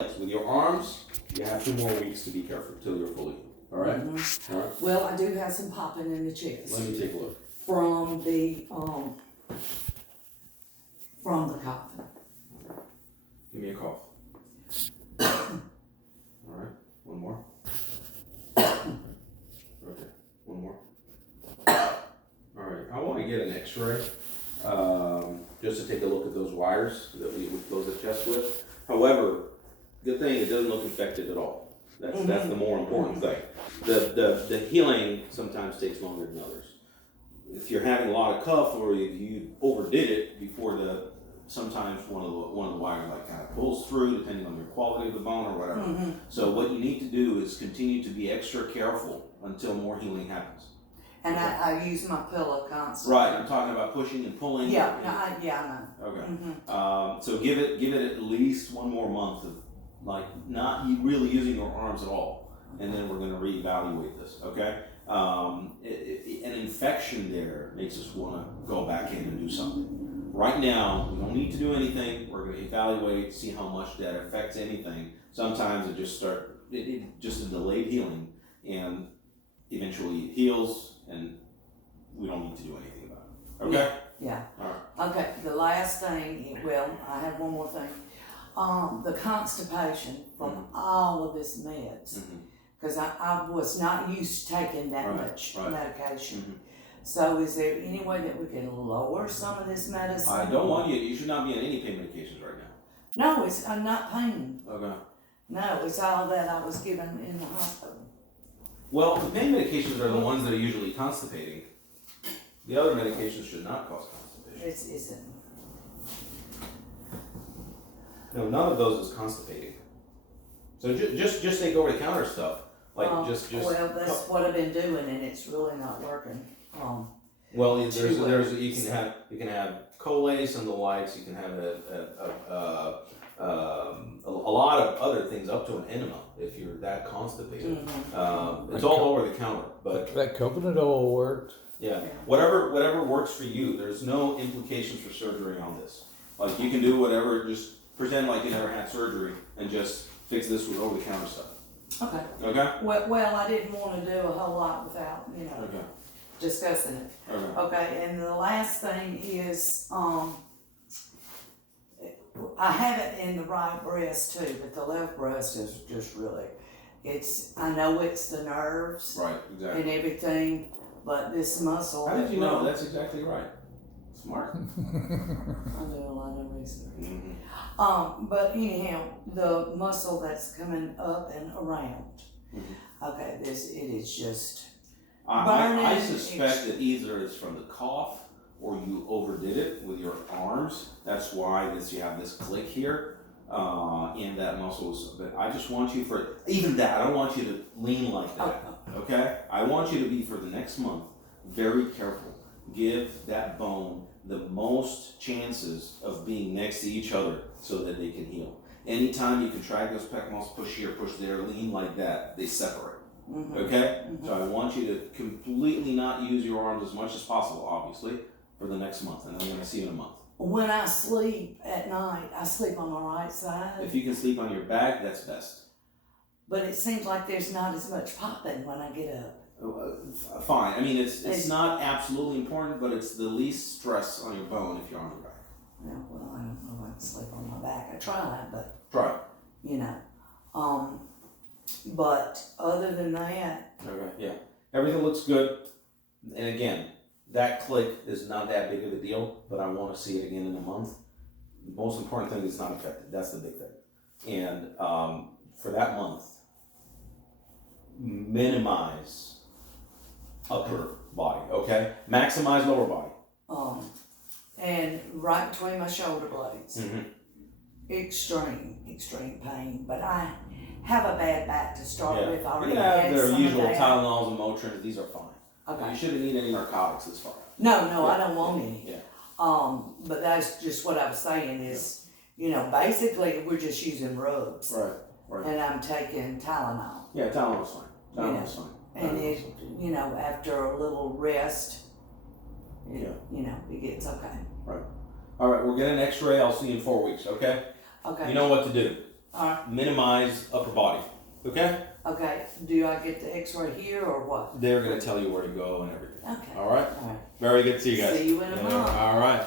With your arms, you have 2 more weeks to be careful till you're fully healed. All right? Mm-hmm. All right. Well, I do have some popping in the chest. Let me take a look. From the coffin. Give me a cough. All right. One more. Okay. One more. All right. I want to get an X-ray just to take a look at those wires that we would close the chest with. However, good thing it doesn't look infected at all. That's the more important thing. The healing sometimes takes longer than others. If you're having a lot of cuff or if you overdid it before sometimes one of the wires like kind of pulls through depending on your quality of the bone or whatever. Mm-hmm. So what you need to do is continue to be extra careful until more healing happens. And okay. I use my pillow constantly. Right, I'm talking about pushing and pulling. Yeah, I know. Okay. Mm-hmm. So give it at least one more month of like not really using your arms at all, and then we're going to reevaluate this. Okay. An infection there makes us want to go back in and do something. Right now, we don't need to do anything. We're going to evaluate, see how much that affects anything. Sometimes it just a delayed healing, and eventually it heals, and we don't need to do anything about it. Okay? Yeah. All right. Okay, the last thing, well, I have one more thing. The constipation from all of this meds, because I was not used to taking that much medication. So is there any way that we can lower some of this medicine? I don't want you should not be on any pain medications right now. No, I'm not pain. Okay. No, it's all that I was given in the hospital. Well, the pain medications are the ones that are usually constipating. The other medications should not cause constipation. Is it? No, none of those is constipating. So just take over the counter stuff. Like just. Well, that's what I've been doing, and it's really not working. Well, you can have colace and the likes. You can have a lot of other things up to an enema if you're that constipated. It's all over the counter, but that coconut oil worked. Yeah, whatever works for you. There's no implications for surgery on this. Like you can do whatever, just pretend like you never had surgery and just fix this with over-the-counter stuff. Okay. Okay. Well, I didn't want to do a whole lot without discussing it. Okay. Okay, and the last thing is I have it in the right breast too, but the left breast is just really, I know it's the nerves exactly. and everything, but this muscle. How did you know? That's exactly right. Smart. I do a lot of research. But anyhow, the muscle that's coming up and around. Okay, it is just burning. I suspect that either it's from the cough or you overdid it with your arms. That's why you have this click here, and that muscle is. But I just want you I don't want you to lean like that. Okay, I want you to be for the next month very careful. Give that bone the most chances of being next to each other so that they can heal. Anytime you contract those pec muscles, push here, push there, lean like that, they separate. Okay? So I want you to completely not use your arms as much as possible, obviously, for the next month, and I'm going to see you in a month. When I sleep at night, I sleep on the right side. If you can sleep on your back, that's best. But it seems like there's not as much popping when I get up. Fine. I mean, it's not absolutely important, but it's the least stress on your bone if you're on your back. Yeah, well, I don't know if I can sleep on my back. I try, but try. But other than that. Okay. Yeah. Everything looks good, and again, that click is not that big of a deal, but I want to see it again in a month. The most important thing is not affected. That's the big thing, and for that month, minimize upper body, okay? Maximize lower body. And right between my shoulder blades. Extreme pain. But I have a bad back to start with. I already you can have had their some usual of that. Tylenols and Motrins. These are fine. Okay. You shouldn't need any narcotics this far. No, I don't want any. Yeah. But that's just what I was saying is, basically we're just using rubs. Right. And I'm taking Tylenol. Yeah, Tylenol's fine. Tylenol's fine. And it, after a little rest, it gets okay. Right. All right, we'll get an X-ray. I'll see you in 4 weeks, okay? Okay. You know what to do. Alright, minimize upper body. Okay? okay, do I get the x-ray here or what? They're gonna tell you where to go and everything. Okay. All right. Alright, Very good to see you guys. see you in a month. All right.